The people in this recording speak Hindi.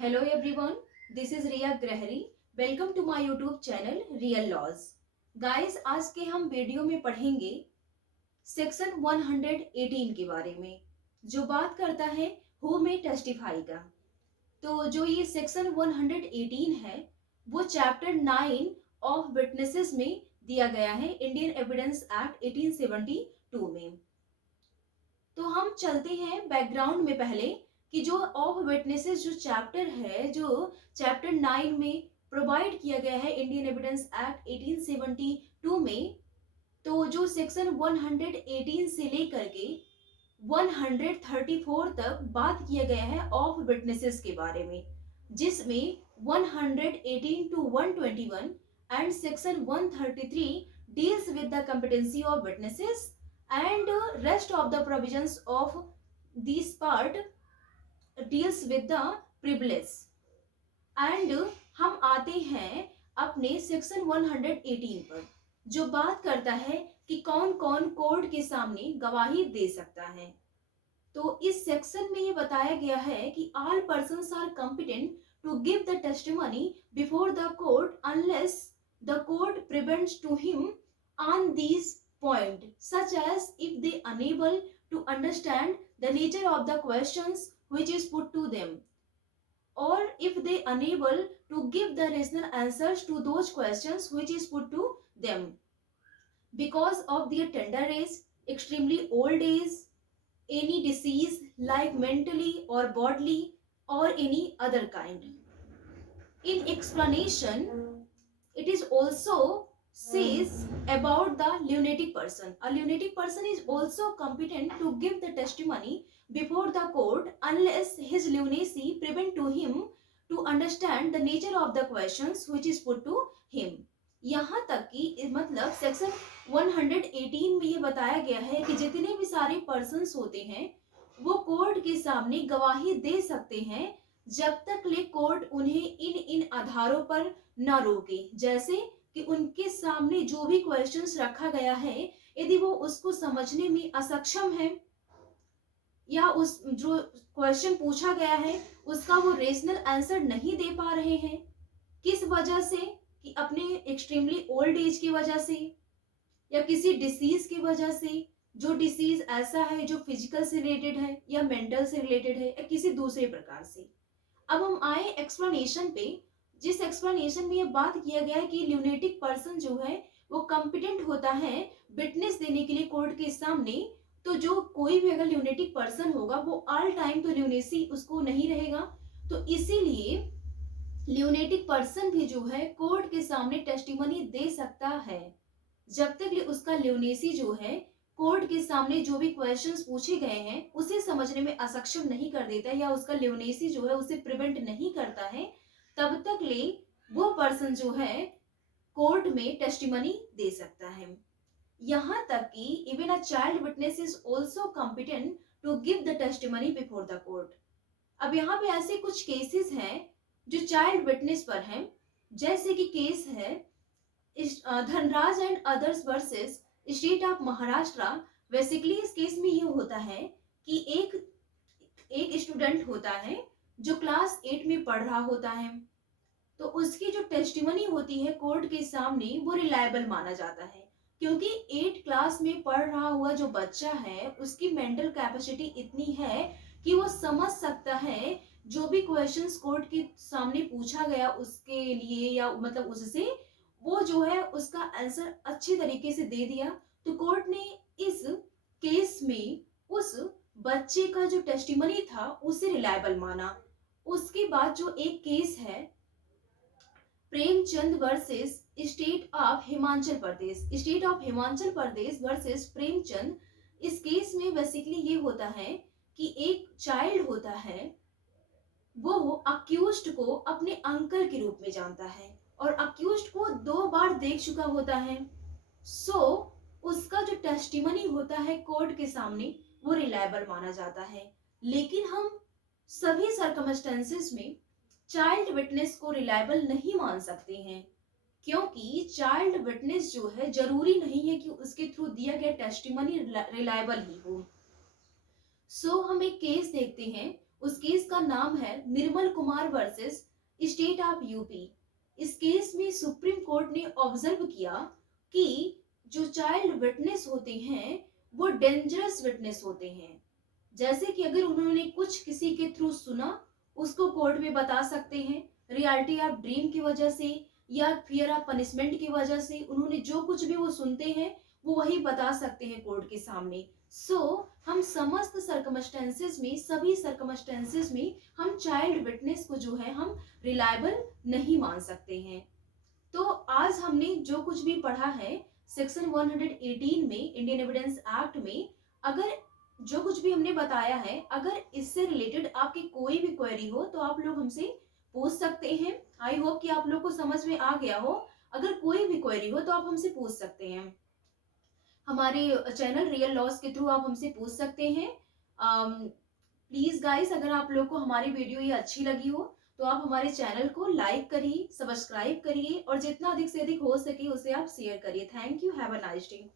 Hello everyone, this is Riya Grahari. Welcome to my YouTube channel Real Laws. Guys, आज के हम वीडियो में पढ़ेंगे सेक्शन 118 के बारे में जो बात करता है हु में टेस्टिफाई का। तो जो ये सेक्शन 118 है वो चैप्टर 9 ऑफ विटनेसेस में दिया गया है इंडियन एविडेंस एक्ट 1872 में। तो हम चलते हैं बैकग्राउंड में पहले कि जो ऑफ विटनेसेस जो चैप्टर है जो चैप्टर 9 में प्रोवाइड किया गया है इंडियन एविडेंस एक्ट 1872 में। तो जो सेक्शन 118 से लेकर के 134 तक बात किया गया है ऑफ विटनेसेस के बारे में, जिसमें 118 to 121 and section 133 deals with the competency of witnesses and rest of the provisions of this part deals with the privilege। and हम आते हैं अपने सेक्शन 118 पर जो बात करता है कि कौन कौन कोर्ट के सामने गवाही दे सकता है। तो इस सेक्शन में ये बताया गया है कि all persons are competent to give the testimony before the court unless the court prevents to him on these point, such as if they unable to understand the nature of the questions which is put to them, or if they unable to give the rational answers to those questions which is put to them because of their tender age, extremely old age, any disease like mentally or bodily or any other kind. In explanation, it is also says about the lunatic person. A lunatic person is also competent to give the testimony before the court unless his lunacy prevent to him to understand the nature of the questions which is put to him। यहाँ तक कि मतलब सेक्शन 118 में ये बताया गया है कि जितने भी सारे पर्सन्स होते हैं वो कोर्ट के सामने गवाही दे सकते हैं जब तक ले कोर्ट उन्हें इन आधारों पर न रोके, जैसे कि उनके सामने जो भी क्वेश्चंस रखा गया है यदि वो उसको समझने में असक्षम है या उस जो क्वेश्चन पूछा गया है उसका वो रेशनल आंसर नहीं दे पा रहे हैं, किस वजह से कि अपने एक्सट्रीमली ओल्ड एज की वजह से या किसी डिसीज की वजह से, जो डिसीज ऐसा है जो फिजिकल से रिलेटेड है या मेंटल से रिलेटेड है या किसी दूसरे प्रकार से। अब हम आए एक्सप्लेनेशन पे, जिस एक्सप्लेनेशन में ये बात किया गया है कि ल्यूनेटिक पर्सन जो है वो कॉम्पिटेंट होता है विटनेस देने के लिए कोर्ट के सामने। तो जो कोई भी अगर ल्यूनेटिक पर्सन होगा वो ऑल टाइम तो ल्यूनेसी उसको नहीं रहेगा, तो इसीलिए ल्यूनेटिक पर्सन भी जो है कोर्ट के सामने टेस्टिमनी दे सकता है जब तक उसका ल्यूनेसी जो है कोर्ट के सामने जो भी क्वेश्चंस पूछे गए हैं उसे समझने में असक्षम नहीं कर देता है या उसका ल्यूनेसी जो है उसे प्रिवेंट नहीं करता है, तब तक ले वो पर्सन जो है कोर्ट में टेस्टिमनी दे सकता है। यहाँ तक कि even a child witness is also competent to give the testimony before the court. अब यहाँ पे ऐसे कुछ केसेस हैं जो चाइल्ड विटनेस पर हैं, जैसे कि केस है Dhanraj and others versus state of Maharashtra. Basically इस केस में ये होता है कि एक स्टूडेंट होता है जो क्लास 8 में पढ़ रहा होता है, तो उसकी जो टेस्टिमनी होती है कोर्ट के सामने वो रिलायबल माना जाता है, क्योंकि 8 क्लास में पढ़ रहा हुआ जो बच्चा है उसकी मेंटल कैपेसिटी इतनी है कि वो समझ सकता है जो भी क्वेश्चंस कोर्ट के सामने पूछा गया उसके लिए या मतलब उससे वो जो है उसका आंसर अच्छी तरीके से दे दिया। तो कोर्ट ने इस केस में उस बच्चे का जो टेस्टिमनी था उसे रिलायबल माना। उसके बाद जो एक केस है Premchand versus state of Himachal Pradesh versus Premchand. इस केस में बेसिकली ये होता है कि एक चाइल्ड होता है वो अक्यूज्ड को अपने अंकल के रूप में जानता है और अक्यूज्ड को 2 बार देख चुका होता है, सो उसका जो टेस्टिमनी होता है कोर्ट के सामने वो रिलायबल माना जाता है। लेकिन हम सभी सर्कमस्टेंसेस में चाइल्ड विटनेस को रिलायबल नहीं मान सकते हैं, क्योंकि चाइल्ड विटनेस जो है जरूरी नहीं है कि उसके थ्रू दिया गया टेस्टिमनी रिलायबल ही हो। सो हम एक केस देखते हैं उस केस का नाम है Nirmal Kumar versus state of UP. इस केस में सुप्रीम कोर्ट ने ऑब्जर्व किया कि जो चाइल्ड विटनेस होते हैं वो डेंजरस विटनेस होते हैं। जैसे कि अगर उन्होंने कुछ किसी के थ्रू सुना, उसको कोर्ट में बता सकते हैं, रियलिटी ऑफ ड्रीम की वजह से या फियर ऑफ पनिशमेंट की वजह से उन्होंने जो कुछ भी वो सुनते हैं वो वही बता सकते हैं कोर्ट के सामने। हम समस्त सर्कमस्टेंसेस में, सभी सर्कमस्टेंसेस में हम चाइल्ड विटनेस को जो है हम रिलायबल नहीं मान सकते हैं। तो आज हमने जो कुछ भी पढ़ा है सेक्शन 118 में इंडियन एविडेंस एक्ट में, अगर जो कुछ भी हमने बताया है, अगर इससे रिलेटेड आपकी कोई भी क्वेरी हो तो आप लोग हमसे पूछ सकते हैं। आई होप कि आप लोग को समझ में आ गया हो। अगर कोई भी क्वेरी हो तो आप हमसे पूछ सकते हैं। हमारे चैनल रियल लॉस के थ्रू आप हमसे पूछ सकते हैं। प्लीज गाइस, अगर आप लोग को हमारी वीडियो ये अच्छी लगी हो तो आप हमारे चैनल को लाइक करिए, सब्सक्राइब करिए और जितना अधिक से अधिक हो सके उसे आप शेयर करिए। Thank you, have a nice day.